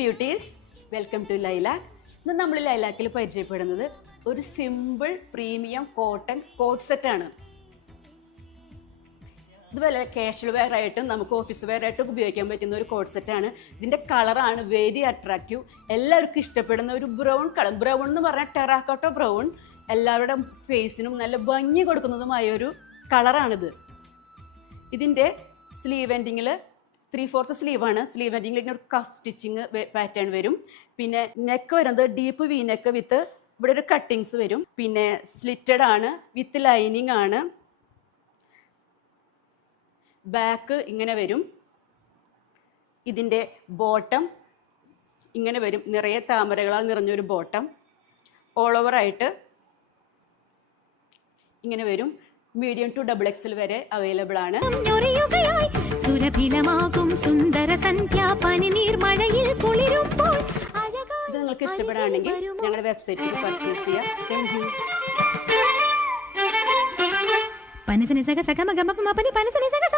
Beauties, welcome to lilac. ഇന്ന് നമ്മൾ ലൈലാക്കിൽ പരിചയപ്പെടുന്നത് ഒരു സിമ്പിൾ പ്രീമിയം കോട്ടൺ കോട്ട് സെറ്റാണ്. ഇതുപോലെ കാഷ്വൽ വെയർ ആയിട്ടും നമുക്ക് ഓഫീസ് വെയർ ആയിട്ടും ഉപയോഗിക്കാൻ പറ്റുന്ന ഒരു കോട്ട് സെറ്റാണ്. ഇതിൻ്റെ കളറാണ് വെരി അട്രാക്റ്റീവ്. എല്ലാവർക്കും ഇഷ്ടപ്പെടുന്ന ഒരു ബ്രൗൺ കളർ. ബ്രൗൺ എന്ന് പറഞ്ഞാൽ ടെറാക്കോട്ട ബ്രൗൺ. എല്ലാവരുടെ ഫേസിനും നല്ല ഭംഗി കൊടുക്കുന്നതുമായ ഒരു കളറാണിത്. ഇതിൻ്റെ സ്ലീവ് എൻഡിങ്ങിൽ 3/4 സ്ലീവാണ്. സ്ലീവ് എൻഡിങ്ങിൽ ഇങ്ങനെ ഒരു കഫ് സ്റ്റിച്ചിങ് പാറ്റേൺ വരും. പിന്നെ നെക്ക് വരുന്നത് ഡീപ്പ് വി നെക്ക് വിത്ത് ഇവിടെ ഒരു കട്ടിങ്സ് വരും. പിന്നെ സ്ലിറ്റഡ് ആണ്, വിത്ത് ലൈനിങ് ആണ്. ബാക്ക് ഇങ്ങനെ വരും. ഇതിൻ്റെ ബോട്ടം ഇങ്ങനെ വരും. നിറയെ താമരകളാൽ നിറഞ്ഞൊരു ബോട്ടം. ഓൾ ഓവർ ആയിട്ട് ഇങ്ങനെ വരും. മീഡിയം ടു XXL വരെ അവൈലബിൾ ആണ്. ഇത് നിങ്ങൾക്ക് ഇഷ്ടപ്പെടുകയാണെങ്കിൽ ഞങ്ങളുടെ വെബ്സൈറ്റിൽ പർച്ചേസ് ചെയ്യാം. Thank you. പനസനെ സക സക മഗ മപ മപനി പനസനെ സക സ